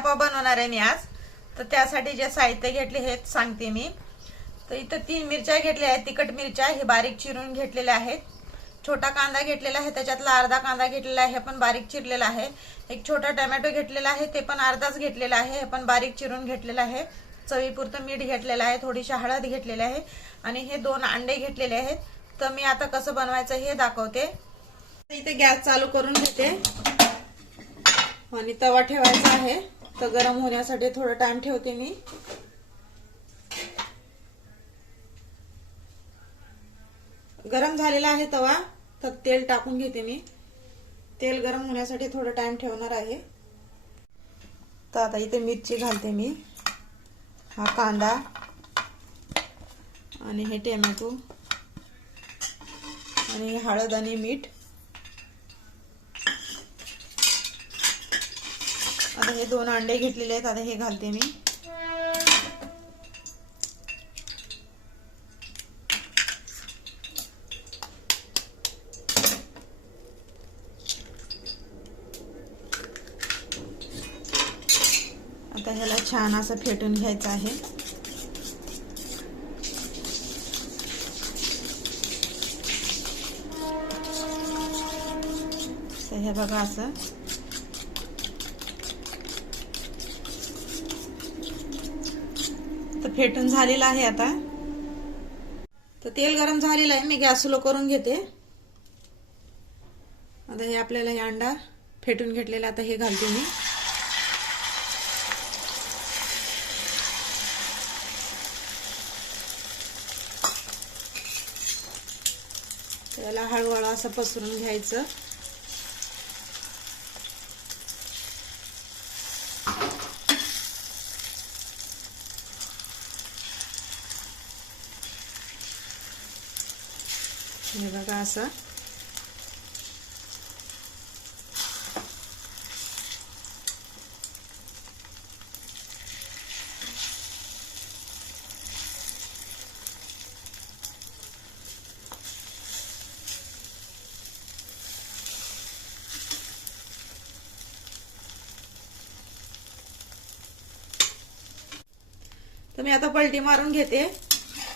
अंडापाव बनवणार आहे मी आज। तर त्यासाठी जे साहित्य घेतले हे सांगते मी। तर इथं 3 मिरच्या घेतल्या आहेत, तिखट मिरच्या हे बारीक चिरून घेतलेल्या आहेत। छोटा कांदा घेतलेला आहे, त्याच्यातला अर्धा कांदा घेतलेला आहे, हे पण बारीक चिरलेला आहे। एक छोटा टोमॅटो घेतलेला आहे, ते पण अर्धाच घेतलेला आहे, हे पण बारीक चिरून घेतलेला आहे। चवीपुरतं मीठ घेतलेलं आहे, थोडीशी हळद घेतलेली आहे आणि हे 2 अंडे घेतलेले आहेत। तर मी आता कसं बनवायचं हे दाखवते। इथे गॅस चालू करून घेते आणि तवा ठेवायचा आहे। तर गरम होण्यासाठी थोडा टाइम ठेवते मी। गरम झालेला आहे तवा, तर तेल टाकून घेते मी। तेल गरम होण्यासाठी थोडा टाइम ठेवणार आहे। तर आता इथे मिरची घालते मी, हा कांदा आणि हे टोमॅटो आणि हळद आणि मीठ। आता हे 2 अंडे घेतलेले आहेत, आता हे घालते मी। आता ह्याला छान असं फेटून घ्यायचं आहे। तर हे बघा असं तर फेटून झालेलं आहे। आता तर तेल गरम झालेलं आहे, मी गॅस स्लो करून घेते। आता हे आपल्याला हे अंडा फेटून घेतलेला आता हे घालते मी। त्याला हळूहळू असं पसरून घ्यायचं। हे बघा असं तर मी आता पलटी मारून घेते।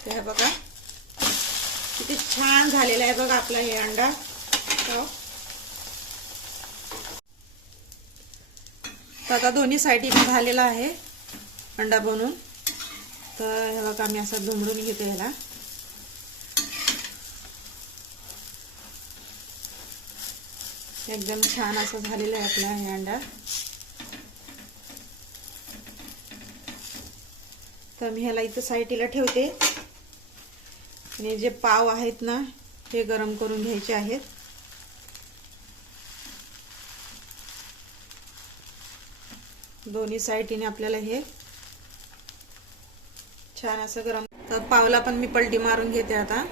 हे बघा किती छान झालेला आहे बघा आपला हे अंडा। तर आता दोन्ही साइडने झालेला आहे अंडा बनवून। तर हे बघा मी असं दुमडून घेते ह्याला। एकदम छान असं झालेलं आहे आपला हे अंडा। तर मी ह्याला इथं साइडला ठेवते आणि जे पाव आहेत ना हे गरम करून घ्यायचे आहेत। दोन्ही साइडने आपल्याला हे छान असं गरम। तर पावला पण मी पलटी मारून घेते आता।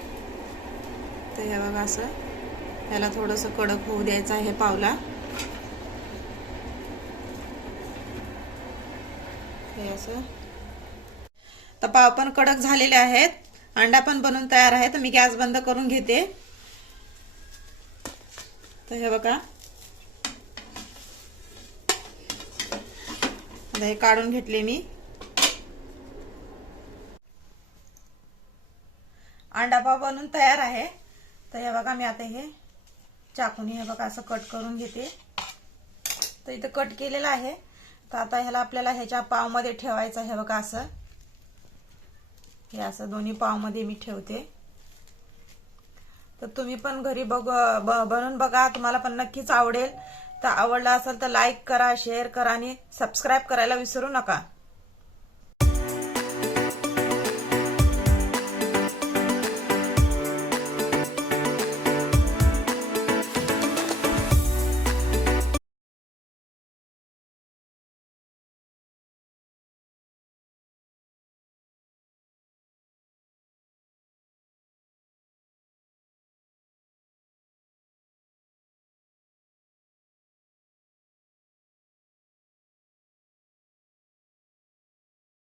तर हे बघा असं ह्याला थोडंसं कडक होऊ द्यायचं आहे पावला। हे असं तर पाव पण कडक झालेले आहेत, अंडा पण बनवून तयार आहे। तर मी गॅस बंद करून घेते। तर हे बघा आता हे काढून घेतले मी। अंडा पाव बनवून तयार आहे। तर हे बघा मी आता हे चाकूने हे बघा असं कट करून घेते। तर इथं कट केलेलं आहे। तर आता ह्याला आपल्याला ह्याच्या पाव मध्ये ठेवायचं। हे बघा असं हे असं दोन्ही पाव मध्ये मी ठेवते। तर तुम्ही पण घरी बनवून बघा, तुम्हाला पण नक्कीच आवडेल। तर आवडला असेल तर लाईक करा, शेअर करा आणि सबस्क्राईब करायला विसरू नका।